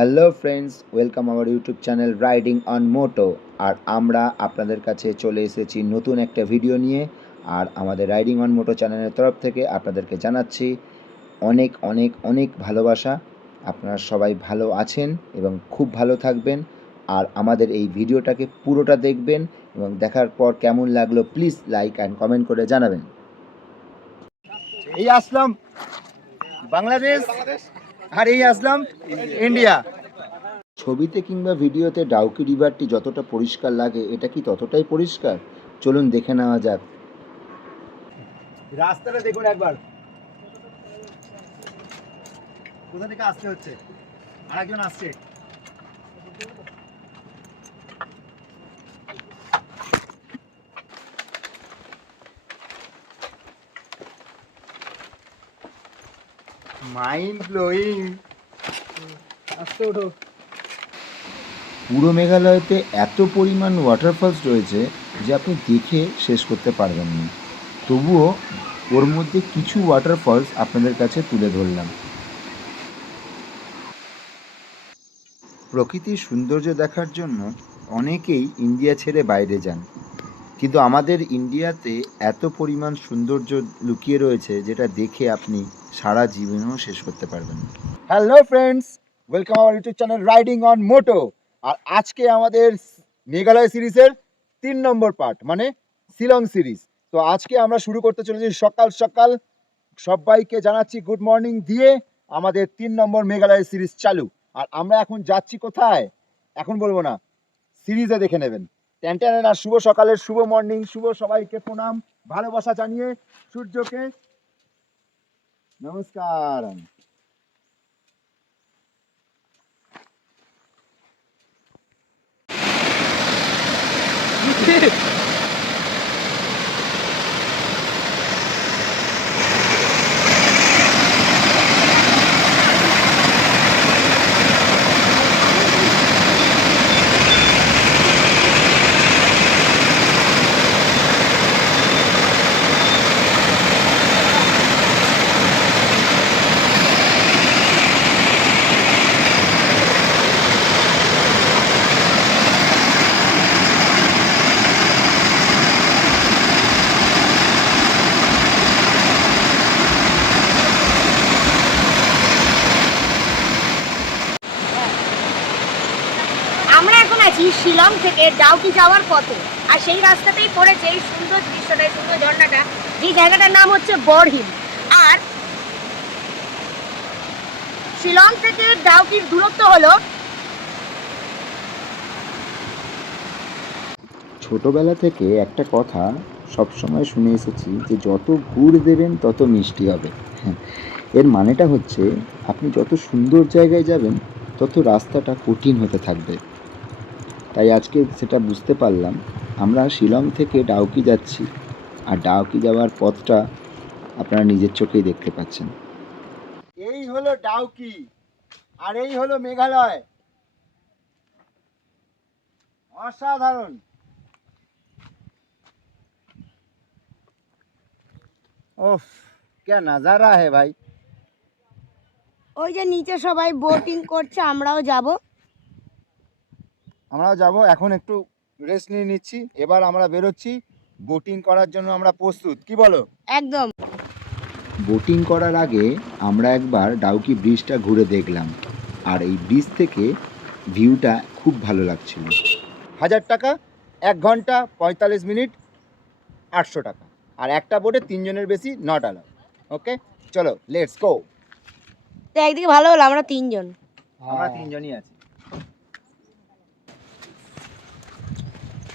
Hello friends, welcome our YouTube channel riding on moto. আর আমরা আপনাদের কাছে চলে এসেছি নতুন একটা ভিডিও নিয়ে। আর আমাদের রাইডিং অন মোটো চ্যানেলের তরফ থেকে আপনাদেরকে জানাচ্ছি অনেক অনেক অনেক ভালোবাসা। আপনারা সবাই ভালো আছেন এবং খুব ভালো থাকবেন। আর আমাদের এই ভিডিওটাকে পুরোটা দেখবেন এবং দেখার পর কেমন লাগলো প্লিজ লাইক অ্যান্ড কমেন্ট করে জানাবেন। এই আসলাম বাংলাদেশ আর এই আসলাম ইন্ডিয়া। ছবিতে কিংবা ভিডিওতে ডাউকি রিভারটি যতটা পরিষ্কার লাগে এটা কি ততটাই পরিষ্কার? চলুন দেখে নেওয়া যাক। রাস্তাটা দেখুন একবার, কোথা থেকে আসতে হচ্ছে, আরেকজন আসছে। Mind blowing. আসতে ওঠো। পুরো মেঘালয়তে এত পরিমাণ ওয়াটারফলস রয়েছে যে আপনি দেখে শেষ করতে পারবেন না। তবুও ওর মধ্যে কিছু ওয়াটারফলস আপনাদের কাছে তুলে ধরলাম। প্রকৃতির সৌন্দর্য দেখার জন্য অনেকেই ইন্ডিয়া ছেড়ে বাইরে যান, কিন্তু আমাদের ইন্ডিয়াতে এত পরিমাণ সৌন্দর্য লুকিয়ে রয়েছে যেটা দেখে আপনি সারা জীবনেও শেষ করতে পারবেন না। Hello friends, welcome our YouTube channel riding on moto. আর আজকে আমাদের মেঘালয় সিরিজের 3 নম্বর পার্ট, মানে শিলং সিরিজ। তো আজকে আমরা শুরু করতে চলেছি সকাল সকাল। সবাইকে জানাচ্ছি গুড মর্নিং দিয়ে আমাদের 3 নম্বর মেঘালয় সিরিজ চালু। আর আমরা এখন যাচ্ছি কোথায় এখন বলবো না, সিরিজে দেখে নেবেন। ট্যান আর শুভ সকালের শুভ মর্নিং, শুভ সবাইকে প্রণাম, ভালোবাসা জানিয়ে সূর্যকে নমস্কার। আমরা এখন আছি শিলং থেকে ডাউকি যাওয়ার পথে। আর সেই রাস্তাতেই পড়েছে এই সুন্দর দৃশ্যটা, এই সুন্দর ঝর্ণাটা, যে জায়গাটার নাম হচ্ছে বরহিল। আর শিলং থেকে ডাউকির দূরত্ব হলো, ছোটবেলা থেকে একটা কথা সবসময় শুনে এসেছি যে যত গুড় দেবেন তত মিষ্টি হবে। হ্যাঁ, এর মানেটা হচ্ছে আপনি যত সুন্দর জায়গায় যাবেন তত রাস্তাটা কঠিন হতে থাকবে। তাই আজকে সেটা বুঝতে পারলাম। আমরা শিলং থেকে ডাউকি যাচ্ছি, আর ডাউকি যাওয়ার পথটা আপনারা নিজের চোখেই দেখতে পাচ্ছেন। এই হলো ডাউকি আর এই হলো মেঘালয়। অসাধারণ। ওফ, क्या नज़ारा है भाई। ওই যে নিচে সবাই বোটিং করছে, আমরাও যাব। আমরাও যাব, এখন একটু রেস্ট নিয়ে নিচ্ছি। এবার আমরা বেরোচ্ছি বোটিং করার জন্য। আমরা প্রস্তুত, কি বলো? একদম। বোটিং করার আগে আমরা একবার ডাউকি ব্রিজটা ঘুরে দেখলাম, আর এই ব্রিজ থেকে ভিউটা খুব ভালো লাগছিল। 1000 টাকা, 1 ঘন্টা 45 মিনিট, 800 টাকা। আর একটা বোটে 3 জনের বেশি নট অ্যালাউ। ওকে, চলো লেটস গো। তো একদিকে ভালো হলো আমরা 3 জন। আমরা 3 জনই আছি।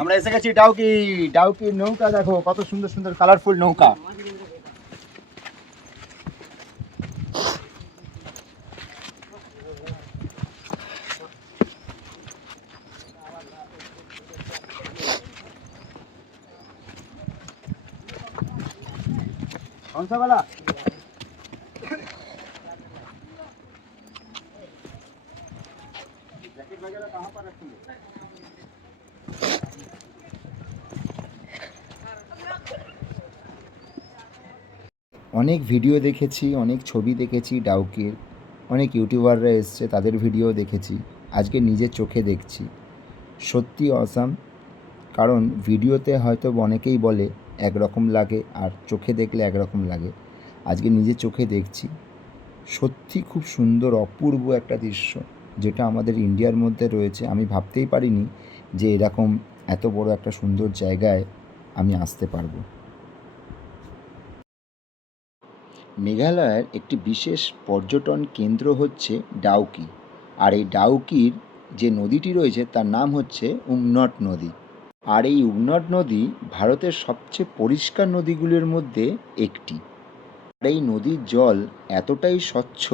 আমরা এসে গেছি ডাউকি। ডাউকির নৌকা দেখো, কত সুন্দর সুন্দর কালারফুল নৌকা। कौन सा वाला? जैकेट वगैरह कहाँ पर रखेंगे? অনেক ভিডিও দেখেছি, অনেক ছবি দেখেছি ডাউকির, অনেক ইউটিউবাররা এসছে, তাদের ভিডিও দেখেছি, আজকে নিজের চোখে দেখছি। সত্যি অসাম। কারণ ভিডিওতে হয়তো অনেকেই বলে একরকম লাগে আর চোখে দেখলে একরকম লাগে। আজকে নিজের চোখে দেখছি, সত্যি খুব সুন্দর অপূর্ব একটা দৃশ্য, যেটা আমাদের ইন্ডিয়ার মধ্যে রয়েছে। আমি ভাবতেই পারিনি যে এরকম এত বড় একটা সুন্দর জায়গায় আমি আসতে পারবো। মেঘালয়ের একটি বিশেষ পর্যটন কেন্দ্র হচ্ছে ডাউকি। আর এই ডাউকির যে নদীটি রয়েছে তার নাম হচ্ছে উমনট নদী। আর এই উমনট নদী ভারতের সবচেয়ে পরিষ্কার নদীগুলির মধ্যে একটি। আর এই নদীর জল এতটাই স্বচ্ছ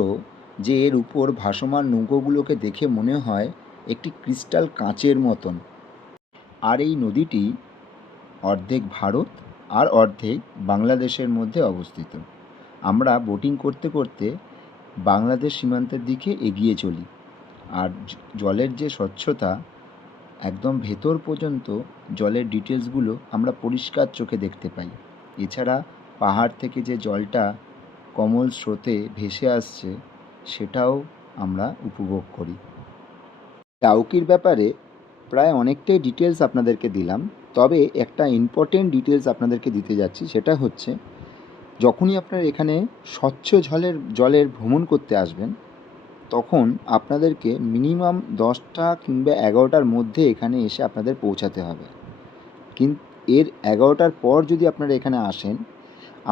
যে এর উপর ভাসমান নৌকোগুলোকে দেখে মনে হয় একটি ক্রিস্টাল কাঁচের মতন। আর এই নদীটি অর্ধেক ভারত আর অর্ধেক বাংলাদেশের মধ্যে অবস্থিত। আমরা বোটিং করতে করতে বাংলাদেশ সীমান্তের দিকে এগিয়ে চলি। আর জলের যে স্বচ্ছতা, একদম ভেতর পর্যন্ত জলের ডিটেলসগুলো আমরা পরিষ্কার চোখে দেখতে পাই। এছাড়া পাহাড় থেকে যে জলটা কমল স্রোতে ভেসে আসছে সেটাও আমরা উপভোগ করি। ডাউকির ব্যাপারে প্রায় অনেকটাই ডিটেলস আপনাদেরকে দিলাম, তবে একটা ইম্পর্টেন্ট ডিটেলস আপনাদেরকে দিতে যাচ্ছি। সেটা হচ্ছে, যখনই আপনারা এখানে স্বচ্ছ জলের ভ্রমণ করতে আসবেন, তখন আপনাদেরকে মিনিমাম 10টা কিংবা 11টার মধ্যে এখানে এসে আপনাদের পৌঁছাতে হবে। কিন্তু এর 11টার পর যদি আপনারা এখানে আসেন,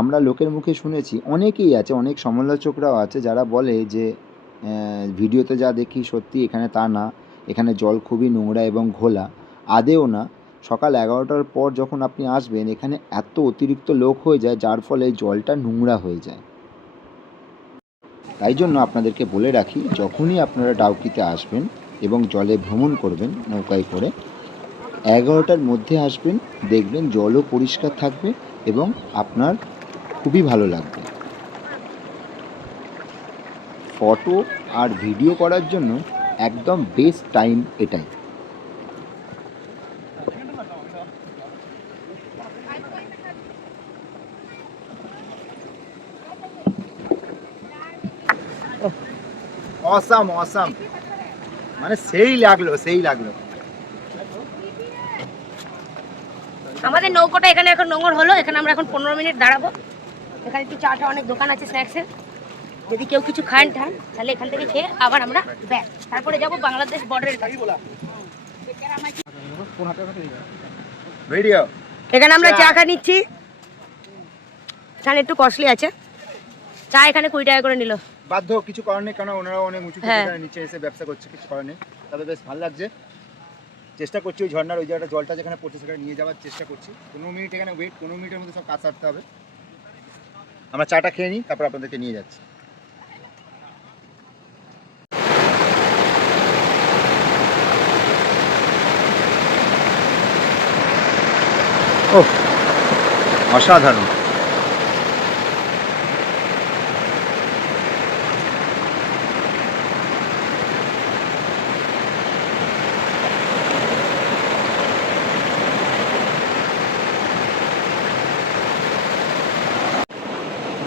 আমরা লোকের মুখে শুনেছি, অনেকেই আছে, অনেক সমালোচকরাও আছে যারা বলে যে ভিডিওতে যা দেখি সত্যি এখানে তা না, এখানে জল খুবই নোংরা এবং ঘোলা। আদেও না। সকাল 11টার পর যখন আপনি আসবেন, এখানে এত অতিরিক্ত লোক হয়ে যায় যার ফলে জলটা নোংরা হয়ে যায়। তাই জন্য আপনাদেরকে বলে রাখি, যখনই আপনারা ডাউকিতে আসবেন এবং জলে ভ্রমণ করবেন নৌকায় করে, 11টার মধ্যে আসবেন, দেখবেন জলও পরিষ্কার থাকবে এবং আপনার খুবই ভালো লাগবে। ফটো আর ভিডিও করার জন্য একদম বেস্ট টাইম এটাই। অসাম অসাম, মানে সেই লাগলো। আমাদের নৌকোটা এখানে এখন নোঙর হলো, এখানে আমরা এখন 15 মিনিট দাঁড়াবো। এখানে একটু চা অনেক দোকান আছে স্ন্যাক্সের, যদি কেউ কিছু খান তাহলে এখান থেকে খেয়ে আবার আমরা ব্যাক, তারপরে যাব বাংলাদেশ বর্ডারের কাছে। ভিডিও এখানে আমরা চা খা নিচ্ছি, এখানে একটু কস্টলি আছে চা, এখানে 20 টাকা করে নিল। বাধ্য, কিছু করার নেই, কারণ ওনারা অনেক উঁচু থেকে নিচে এসে ব্যবসা করছে, কিছু করার নেই। তবে বেশ ভালো লাগছে। চেষ্টা করছি ওই ঝর্ণার ওই জায়গাটা জলটা যেখানে পড়ছে সেখানে নিয়ে যাওয়ার চেষ্টা করছি। 15 মিনিট এখানে ওয়েট, 15 মিনিটের মধ্যে সব কাজ সারতে হবে। আমরা চাটা খেয়ে নিই, তারপর আপনাদেরকে নিয়ে যাচ্ছি। ও অসাধারণ।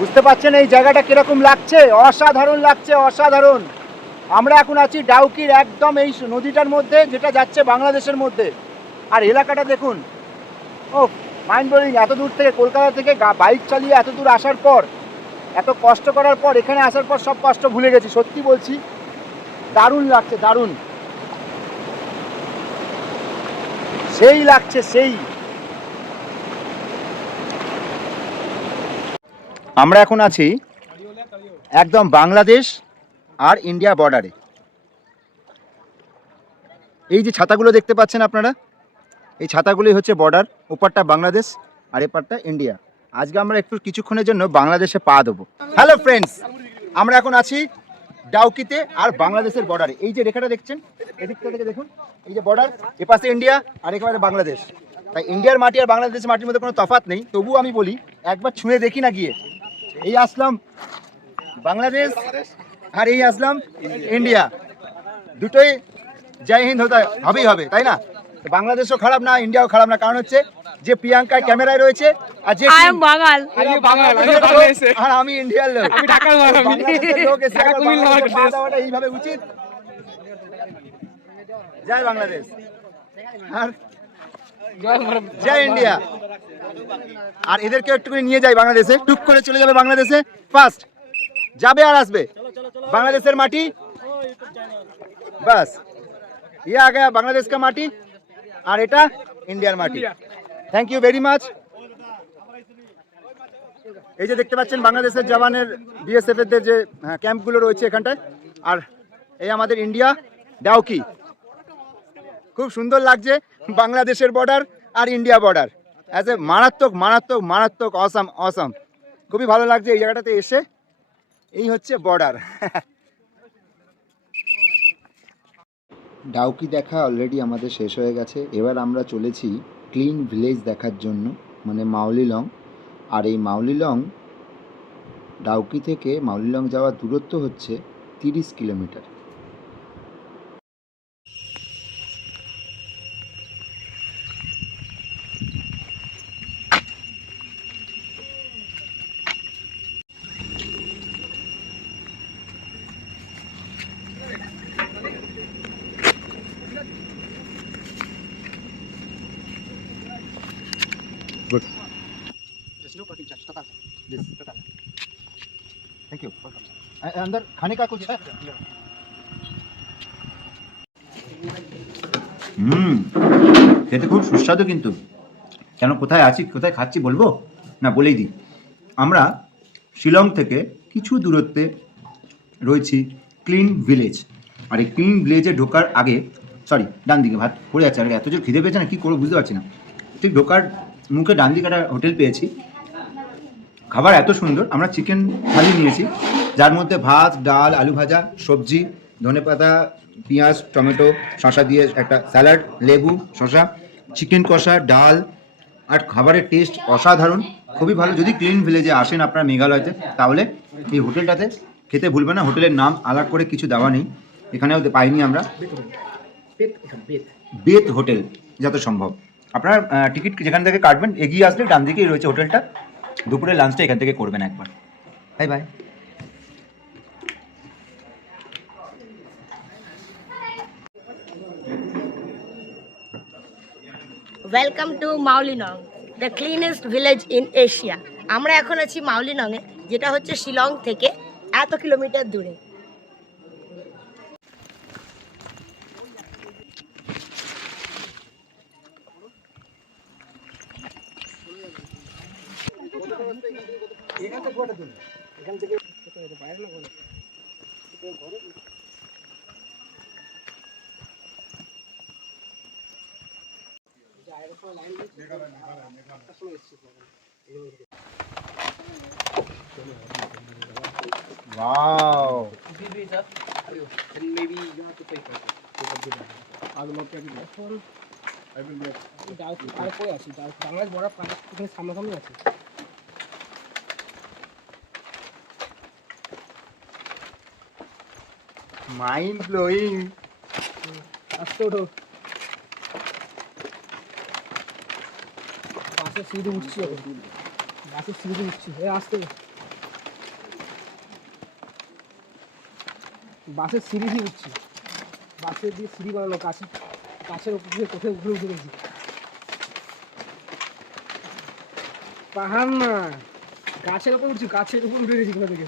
বুঝতে পারছেন এই জায়গাটা কিরকম লাগছে? অসাধারণ লাগছে, অসাধারণ। আমরা এখন আছি ডাউকির একদম এই নদীটার মধ্যে, যেটা যাচ্ছে বাংলাদেশের মধ্যে। আর এলাকাটা দেখুন, ও মাইন্ড ব্লোয়িং। এত দূর থেকে, কলকাতা থেকে বাইক চালিয়ে এত দূর আসার পর, এত কষ্ট করার পর এখানে আসার পর সব কষ্ট ভুলে গেছি, সত্যি বলছি। দারুণ লাগছে, দারুণ, সেই লাগছে, সেই। আমরা এখন আছি একদম বাংলাদেশ আর ইন্ডিয়া বর্ডারে। এই যে ছাতাগুলো দেখতে পাচ্ছেন আপনারা, এই ছাতাগুলোই হচ্ছে বর্ডার। ওপারটা বাংলাদেশ আর এপারটা ইন্ডিয়া। আজকে আমরা একটু কিছুক্ষণের জন্য বাংলাদেশে পা দেবো। হ্যালো ফ্রেন্ডস, আমরা এখন আছি ডাউকিতে আর বাংলাদেশের বর্ডারে। এই যে রেখাটা দেখছেন, এদিকটা থেকে দেখুন, এই যে বর্ডার, এপাশে ইন্ডিয়া আর একেবারে বাংলাদেশ। তাই ইন্ডিয়ার মাটি আর বাংলাদেশের মাটির মধ্যে কোনো তফাৎ নেই। তবুও আমি বলি, একবার ছুঁয়ে দেখি না গিয়ে। এই আসলাম বাংলাদেশ আর এই আসলাম ইন্ডিয়া, দুটোই জয় হিন্দ হবেই হবে, তাই না? বাংলাদেশও খারাপ না, ইন্ডিয়াও খারাপ না, কারণ হচ্ছে যে প্রিয়াঙ্কা ক্যামেরায় রয়েছে, আর যে আই এম বাঙাল। আমি বাঙাল, আর আমি ইন্ডিয়ার লোক, আমি ঢাকার বাংলাদেশের লোক এসে আবার বাংলাদেশে পা দেওয়াটা এইভাবে উচিত? জয় বাংলাদেশ আর জয় ইন্ডিয়া। আর এদেরকে একটু করে নিয়ে যাই বাংলাদেশে, টুক করে চলে যাবে বাংলাদেশে, ফার্স্ট যাবে আর আসবে বাংলাদেশের মাটি, বাস ইয়ে আগে বাংলাদেশ কা মাটি, আর এটা ইন্ডিয়ার মাটি। Thank you very much. এই যে দেখতে পাচ্ছেন বাংলাদেশের জওয়ানের বিএসএফ এর যে ক্যাম্পগুলো রয়েছে এখানটায়, আর এই আমাদের ইন্ডিয়া ডাউকি, খুব সুন্দর লাগছে বাংলাদেশের বর্ডার আর ইন্ডিয়া বর্ডার, অ্যাজ এ মারাত্মক মারাত্মক মারাত্মক অসাম অসাম, খুবই ভালো লাগছে এই জায়গাটাতে এসে। এই হচ্ছে বর্ডার। ডাউকি দেখা অলরেডি আমাদের শেষ হয়ে গেছে, এবার আমরা চলেছি ক্লিন ভিলেজ দেখার জন্য, মানে মাউলিলং। আর এই মাউলিলং ডাউকি থেকে মাউলিলং যাওয়ার দূরত্ব হচ্ছে 30 kilometre. Good. There's no parking charge. Total. Yes, total. Thank you. Welcome. अंदर खाने का कुछ है? খেতে খুব সুস্বাদু, কিন্তু কেন কোথায় আছি কোথায় খাচ্ছি বলবো না, বলেই দিই। আমরা শিলং থেকে কিছু দূরত্বে রয়েছি ক্লিন ভিলেজ, আর এই ক্লিন ভিলেজে ঢোকার আগে, সরি ডান দিকে ভাত পড়ে যাচ্ছে, আর এত যে খিদে পেয়েছে না, কী করবো বুঝতে পারছি না। ঠিক ঢোকার মুখে ডান দিকে একটা হোটেল পেয়েছি, খাবার এত সুন্দর। আমরা চিকেন থালি নিয়েছি, যার মধ্যে ভাত, ডাল, আলু ভাজা, সবজি, ধনেপাতা, পেঁয়াজ, টমেটো, শসা দিয়ে একটা স্যালাড, লেবু, শসা, চিকেন কষা, ডাল, আর খাবারের টেস্ট অসাধারণ, খুবই ভালো। যদি ক্লিন ভিলেজে আসেন আপনারা মেঘালয়তে, তাহলে এই হোটেলটাতে খেতে ভুলবেন না। হোটেলের নাম আলাদা করে কিছু দেওয়া নেই, এখানেও পাইনি আমরা, বেত হোটেল যত সম্ভব। আপনার টিকিট যেখান থেকে কাটবেন এগিয়ে আসলে ডান দিকেই রয়েছে হোটেলটা, দুপুরে লাঞ্চটা এখান থেকে করবেন একবার। Bye bye. Welcome to Mawlynnong, the cleanest village in Asia. আমরা এখন আছি মাউলিনংয়ে, যেটা হচ্ছে শিলং থেকে এত কিলোমিটার দূরে। Wow. And maybe you have to pay for it. I will look at it. I will get. আর কই আছে? বাংলাদেশ বড় পাঁচ এখানে সামনাসামনি আছে। Mind blowing. আস্তে ওঠো। বাসের সিঁড়ি উঠছি এখন। বাসের সিঁড়ি উঠছি। আস্তে। বাসের সিঁড়ি দিয়ে উঠছি, বাসের দিয়ে সিঁড়ি বানানো, গাছের উপর দিয়ে কোথায় উপরে উঠে গেছি। পাহাড় না, গাছের উপর উঠছি, গাছের উপর উঠে গেছি কোথা থেকে।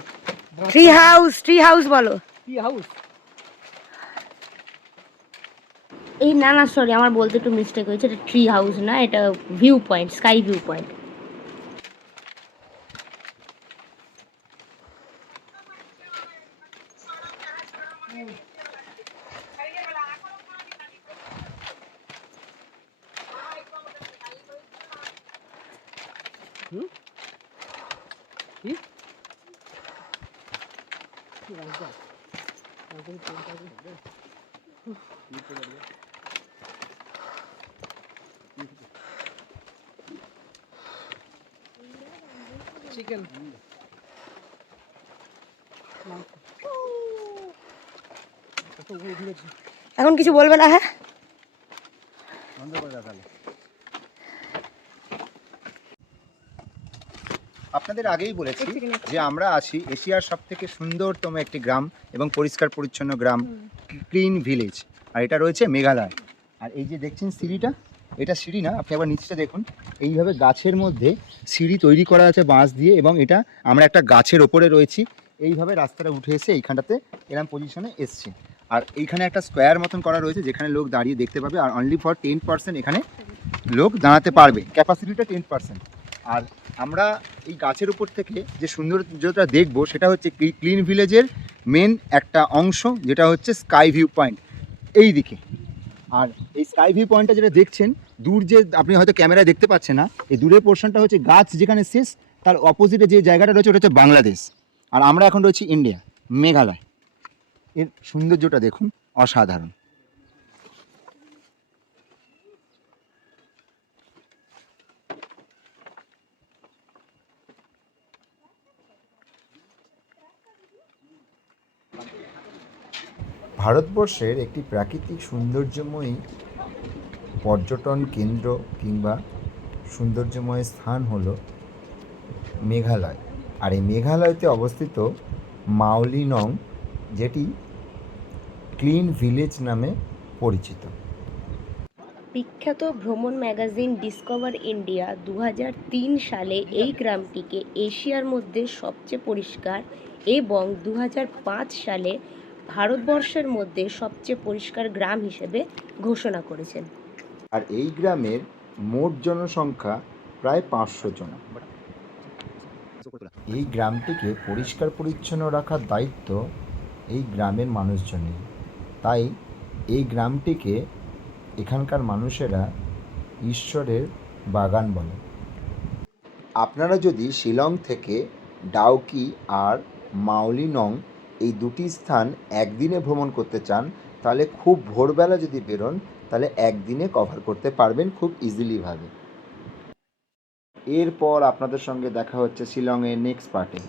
ট্রি হাউস বলো। কি হাউস? এই না না সরি, আমার বলতে একটু মিস্টেক হয়েছে, এটা ট্রি হাউস না, এটা view point, sky view point. কি? চিকেন এখন কিছু বলবে না? হ্যাঁ, আপনাদের আগেই বলেছি যে আমরা আছি এশিয়ার সবথেকে সুন্দরতম একটি গ্রাম এবং পরিষ্কার পরিচ্ছন্ন গ্রাম, ক্লিন ভিলেজ। আর এটা রয়েছে মেঘালয়। আর এই যে দেখছেন সিঁড়িটা, এটা সিঁড়ি না, আপনি আবার নিচটা দেখুন, এইভাবে গাছের মধ্যে সিঁড়ি তৈরি করা আছে বাঁশ দিয়ে, এবং এটা আমরা একটা গাছের ওপরে রয়েছি। এইভাবে রাস্তাটা উঠে এসে এইখানটাতে এরম পজিশনে এসছে। আর এইখানে একটা স্কোয়ার মতন করা রয়েছে যেখানে লোক দাঁড়িয়ে দেখতে পাবে, আর অনলি ফর 10% এখানে লোক দাঁড়াতে পারবে, ক্যাপাসিটিটা 10%। আর আমরা এই গাছের উপর থেকে যে সৌন্দর্যটা দেখবো সেটা হচ্ছে ক্লিন ভিলেজের মেন একটা অংশ, যেটা হচ্ছে স্কাই ভিউ পয়েন্ট এই দিকে। আর এই স্কাই ভিউ পয়েন্টটা যেটা দেখছেন দূর, যে আপনি হয়তো ক্যামেরায় দেখতে পাচ্ছেন না, এই দূরের পোর্শনটা হচ্ছে গাছ যেখানে শেষ, তার অপোজিটে যে জায়গাটা রয়েছে ওটা হচ্ছে বাংলাদেশ। আর আমরা এখন রয়েছি ইন্ডিয়া, মেঘালয়। এর সৌন্দর্যটা দেখুন, অসাধারণ। ভারতবর্ষের একটি প্রাকৃতিক সৌন্দর্যময়ী পর্যটন কেন্দ্র কিংবা সৌন্দর্যময় স্থান হলো মেঘালয়। আর এই মেঘালয়তে অবস্থিত মাওলিনং, যেটি ক্লিন ভিলেজ নামে পরিচিত। বিখ্যাত ভ্রমণ ম্যাগাজিন ডিসকভার ইন্ডিয়া 2003 সালে এই গ্রামটিকে এশিয়ার মধ্যে সবচেয়ে পরিষ্কার এবং 2005 সালে ভারতবর্ষের মধ্যে সবচেয়ে পরিষ্কার গ্রাম হিসেবে ঘোষণা করেছেন। আর এই গ্রামের মোট জনসংখ্যা প্রায় 500 জন। এই গ্রামটিকে পরিষ্কার পরিচ্ছন্ন রাখার দায়িত্ব এই গ্রামের মানুষজনের। তাই এই গ্রামটিকে এখানকার মানুষেরা ঈশ্বরের বাগান বলে। আপনারা যদি শিলং থেকে ডাউকি আর মাওলিনং এই দুটি স্থান একদিনে ভ্রমণ করতে চান, তাহলে খুব ভোরবেলা যদি বেরোন তাহলে একদিনে কভার করতে পারবেন খুব ইজিলিভাবে। এরপর আপনাদের সঙ্গে দেখা হচ্ছে শিলংয়ের নেক্সট পার্টে।